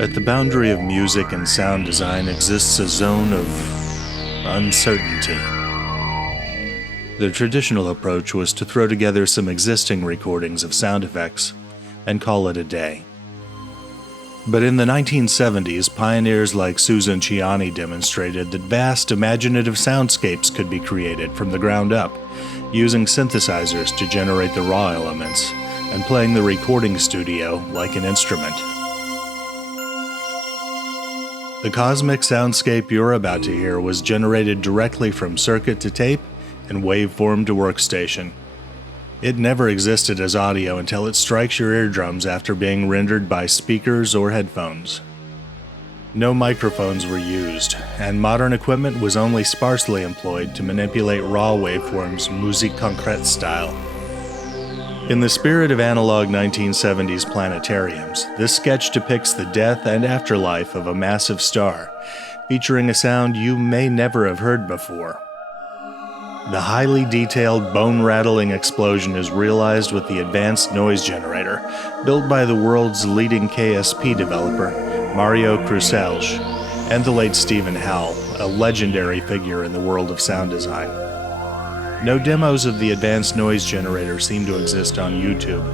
At the boundary of music and sound design exists a zone of uncertainty. The traditional approach was to throw together some existing recordings of sound effects and call it a day. But in the 1970s, pioneers like Susan Ciani demonstrated that vast imaginative soundscapes could be created from the ground up, using synthesizers to generate the raw elements, and playing the recording studio like an instrument. The cosmic soundscape you're about to hear was generated directly from circuit to tape and waveform to workstation. It never existed as audio until it strikes your eardrums after being rendered by speakers or headphones. No microphones were used, and modern equipment was only sparsely employed to manipulate raw waveforms musique concrète style. In the spirit of analog 1970s planetariums, this sketch depicts the death and afterlife of a massive star, featuring a sound you may never have heard before. The highly detailed, bone-rattling explosion is realized with the advanced noise generator, built by the world's leading KSP developer, Mario Crucelge, and the late Stephen Howell, a legendary figure in the world of sound design. No demos of the advanced noise generator seem to exist on YouTube,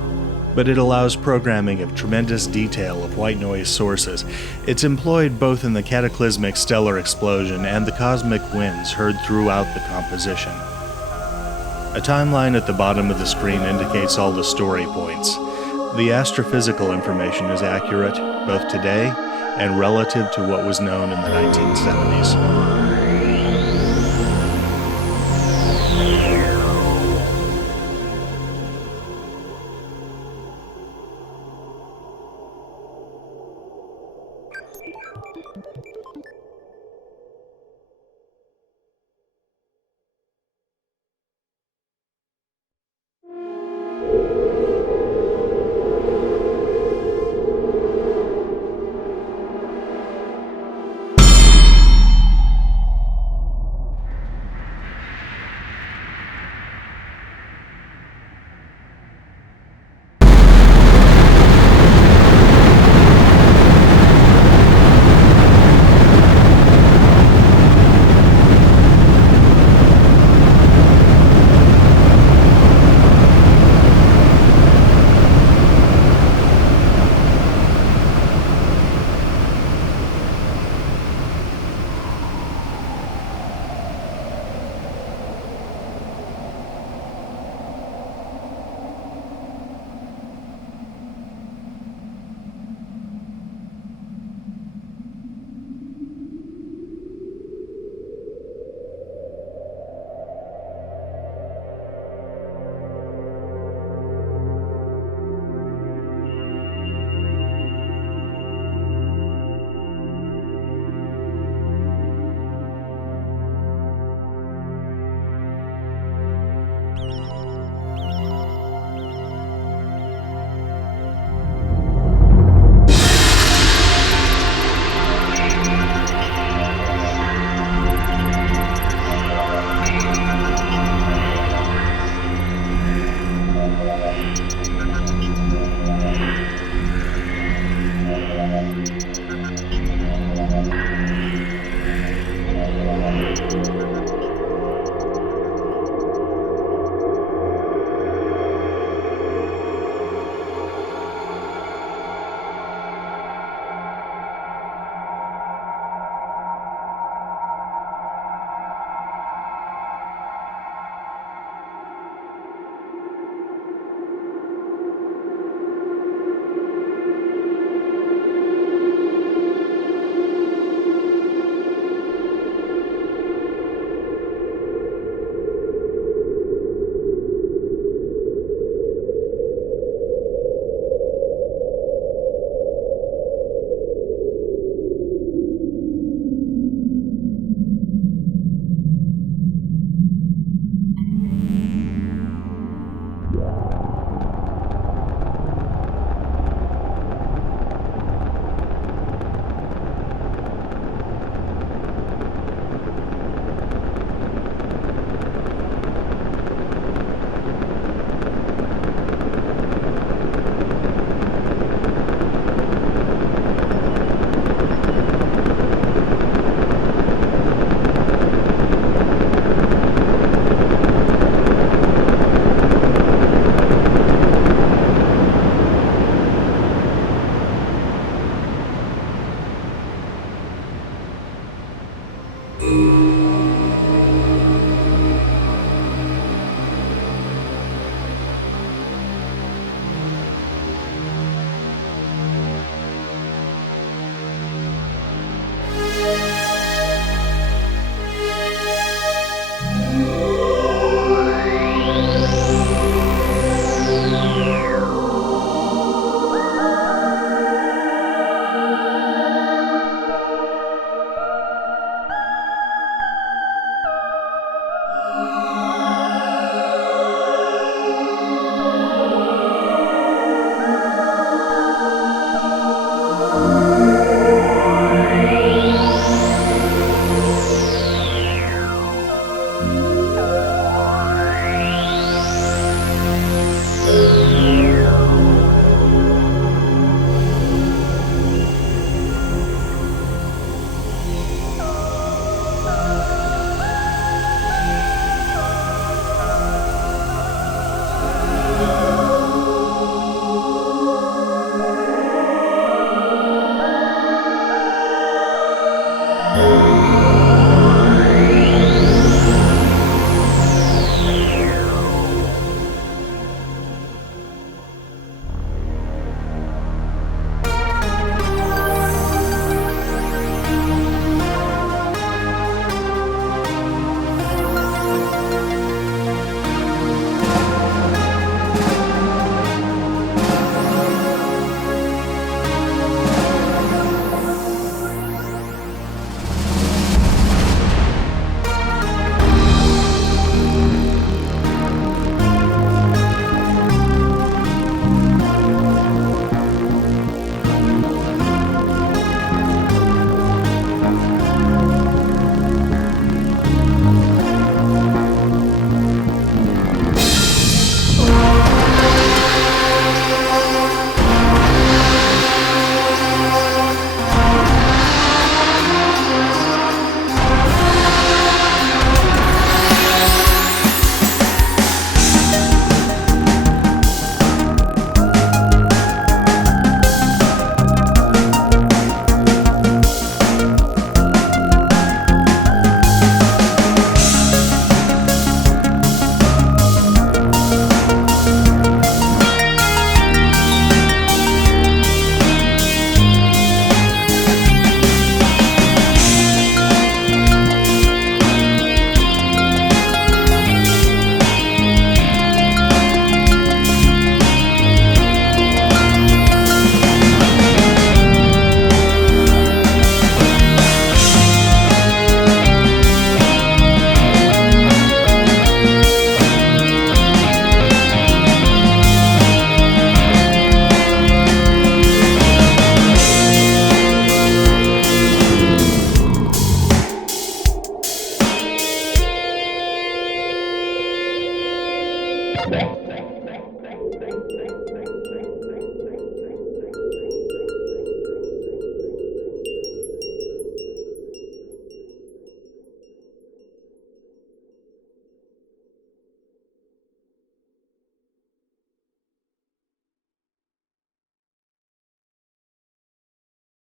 but it allows programming of tremendous detail of white noise sources. It's employed both in the cataclysmic stellar explosion and the cosmic winds heard throughout the composition. A timeline at the bottom of the screen indicates all the story points. The astrophysical information is accurate, both today and relative to what was known in the 1970s.